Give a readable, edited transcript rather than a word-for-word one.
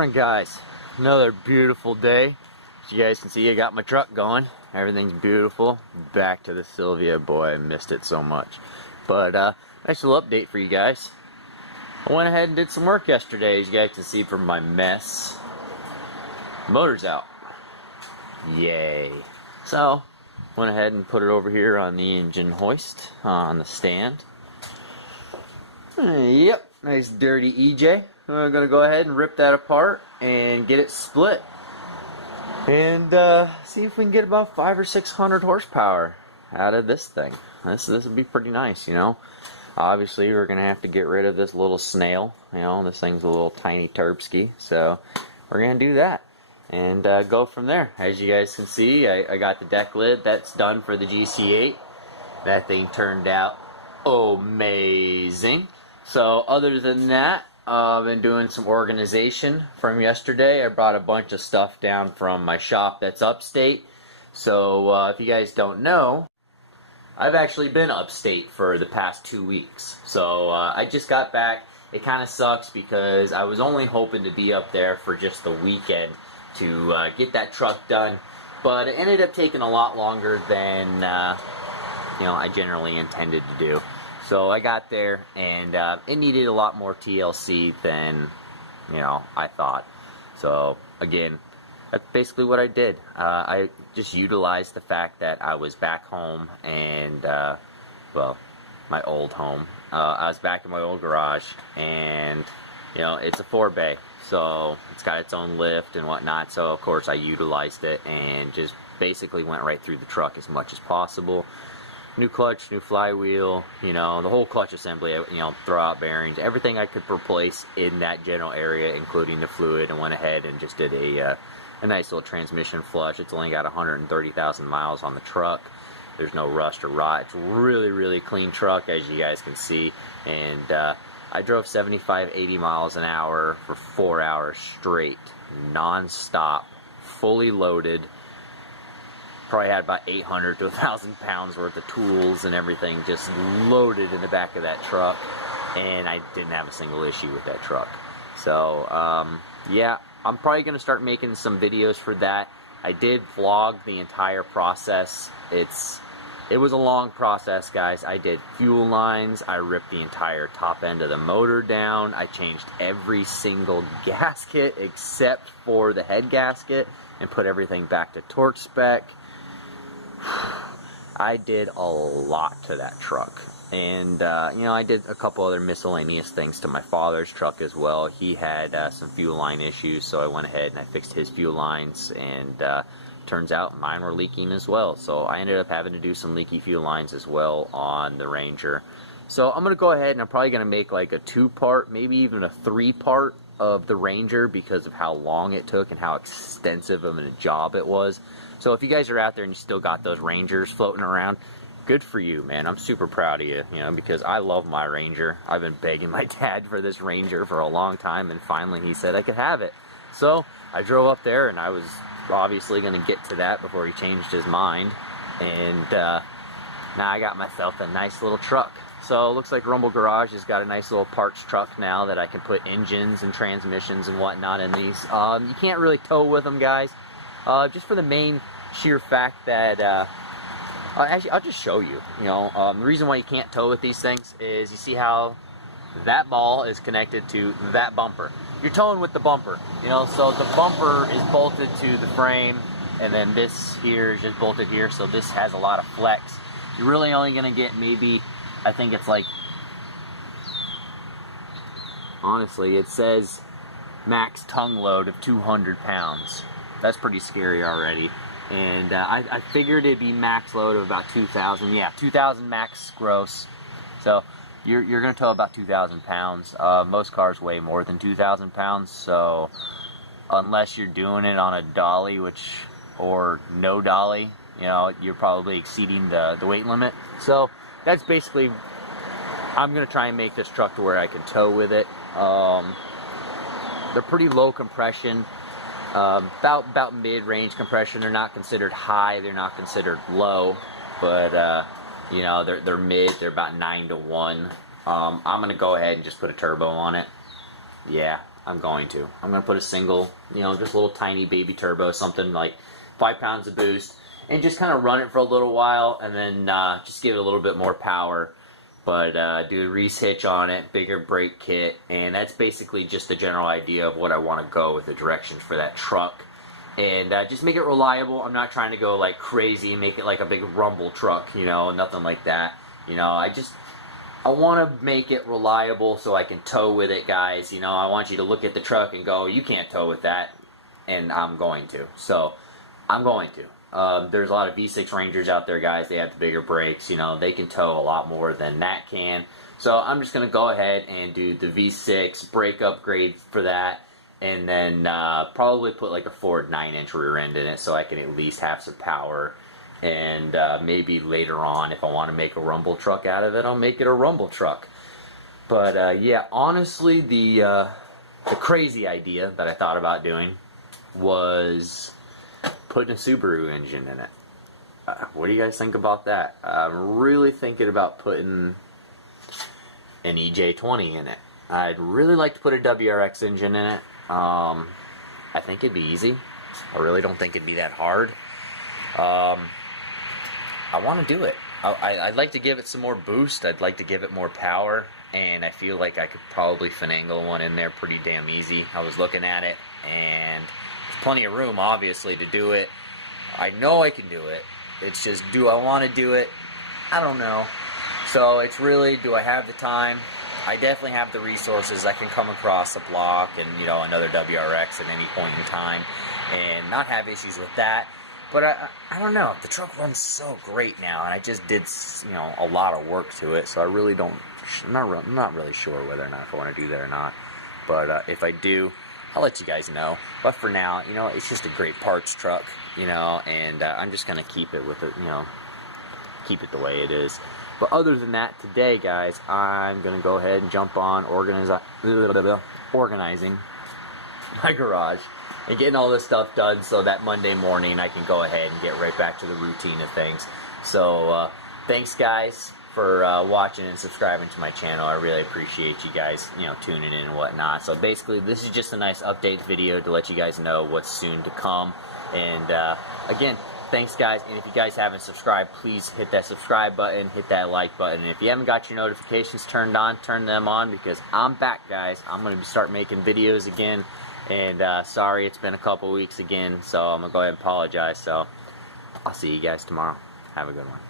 Morning guys, another beautiful day. As you guys can see, I got my truck going. Everything's beautiful. Back to the Sylvia. Boy, I missed it so much. But nice little update for you guys. I went ahead and did some work yesterday, as you guys can see from my mess. Motor's out. Yay. So went ahead and put it over here on the engine hoist on the stand. Yep, nice dirty EJ. I'm going to go ahead and rip that apart and get it split and see if we can get about 500 or 600 horsepower out of this thing. This would be pretty nice, you know. Obviously we're going to have to get rid of this little snail, you know. This thing's a little tiny turbsky, so we're going to do that and go from there. As you guys can see, I got the deck lid that's done for the GC8. That thing turned out amazing. So other than that, I've been doing some organization from yesterday. I brought a bunch of stuff down from my shop that's upstate. So if you guys don't know, I've actually been upstate for the past 2 weeks. So I just got back. It kind of sucks because I was only hoping to be up there for just the weekend to get that truck done. But it ended up taking a lot longer than you know, I generally intended to do. So I got there, and it needed a lot more TLC than, you know, I thought. So again, that's basically what I did. I just utilized the fact that I was back home, and well, my old home. I was back in my old garage, and you know, it's a 4-bay, so it's got its own lift and whatnot. So of course I utilized it and just basically went right through the truck as much as possible. New clutch, new flywheel, you know, the whole clutch assembly, you know, throw out bearings, everything I could replace in that general area, including the fluid, and went ahead and just did a nice little transmission flush. It's only got 130,000 miles on the truck. There's no rust or rot. It's a really, really clean truck, as you guys can see. And I drove 75, 80 miles an hour for 4 hours straight, non-stop, fully loaded. Probably had about 800 to 1,000 pounds worth of tools and everything just loaded in the back of that truck, and I didn't have a single issue with that truck. So yeah, I'm probably going to start making some videos for that. I did vlog the entire process. It was a long process, guys. I did fuel lines, I ripped the entire top end of the motor down, I changed every single gasket except for the head gasket and put everything back to torque spec. I did a lot to that truck, and you know, I did a couple other miscellaneous things to my father's truck as well. He had some fuel line issues, so I went ahead and I fixed his fuel lines, and turns out mine were leaking as well, so I ended up having to do some leaky fuel lines as well on the Ranger. So I'm gonna go ahead and I'm probably gonna make like a 2-part, maybe even a 3-part of the Ranger because of how long it took and how extensive of a job it was. So if you guys are out there and you still got those Rangers floating around, good for you, man. I'm super proud of you, you know, because I love my Ranger. I've been begging my dad for this Ranger for a long time, and finally he said I could have it. So I drove up there, and I was obviously going to get to that before he changed his mind, and now I got myself a nice little truck. So it looks like Rumble Garage has got a nice little parts truck now that I can put engines and transmissions and whatnot in these. You can't really tow with them, guys, just for the main sheer fact that actually, I'll just show you. You know, the reason why you can't tow with these things is you see how that ball is connected to that bumper. You're towing with the bumper, you know, so the bumper is bolted to the frame, and then this here is just bolted here, so this has a lot of flex. You're really only going to get maybe, I think it's like, honestly, it says max tongue load of 200 pounds. That's pretty scary already. And I figured it'd be max load of about 2,000. Yeah, 2,000 max gross. So you're going to tow about 2,000 pounds. Most cars weigh more than 2,000 pounds. So unless you're doing it on a dolly, or no dolly, you know, you're probably exceeding the weight limit. So that's basically, I'm going to try and make this truck to where I can tow with it. They're pretty low compression. About mid-range compression. They're not considered high, they're not considered low, but you know, they're mid. They're about 9 to 1. I'm gonna go ahead and just put a turbo on it. Yeah, I'm going to put a single, you know, just a little tiny baby turbo, something like 5 pounds of boost, and just kind of run it for a little while, and then just give it a little bit more power. But do a Reese hitch on it, bigger brake kit, and that's basically just the general idea of what I want to go with the directions for that truck. And just make it reliable. I'm not trying to go like crazy and make it like a big rumble truck, you know, nothing like that. You know, I want to make it reliable so I can tow with it, guys. You know, I want you to look at the truck and go, you can't tow with that, and I'm going to. So, I'm going to. There's a lot of V6 Rangers out there, guys. They have the bigger brakes. You know, they can tow a lot more than that can. So, I'm just going to go ahead and do the V6 brake upgrade for that. And then probably put like a Ford 9-inch rear end in it so I can at least have some power. And maybe later on, if I want to make a rumble truck out of it, I'll make it a rumble truck. But yeah, honestly, the crazy idea that I thought about doing was putting a Subaru engine in it. What do you guys think about that? I'm really thinking about putting an EJ20 in it. I'd really like to put a WRX engine in it. I think it'd be easy. I really don't think it'd be that hard. I want to do it. I'd like to give it some more boost. I'd like to give it more power, and I feel like I could probably finagle one in there pretty damn easy. I was looking at it, and there's plenty of room, obviously, to do it. I know I can do it. It's just, do I want to do it? I don't know. So it's really, do I have the time? I definitely have the resources. I can come across a block and, you know, another WRX at any point in time and not have issues with that. But I don't know. The truck runs so great now, and I just did, you know, a lot of work to it. So I really don't. I'm not really sure whether or not if I want to do that or not. But if I do, I'll let you guys know. But for now, you know, it's just a great parts truck, you know, and I'm just gonna keep it with it, you know, keep it the way it is. But other than that, today, guys, I'm going to go ahead and jump on organizing my garage and getting all this stuff done so that Monday morning I can go ahead and get right back to the routine of things. So, thanks, guys, for watching and subscribing to my channel. I really appreciate you guys, you know, tuning in and whatnot. So, basically, this is just a nice update video to let you guys know what's soon to come. And, again, thanks, guys, and if you guys haven't subscribed, please hit that subscribe button, hit that like button, and if you haven't got your notifications turned on, turn them on, because I'm back, guys. I'm going to start making videos again, and sorry it's been a couple weeks again, so I'm going to go ahead and apologize. So I'll see you guys tomorrow. Have a good one.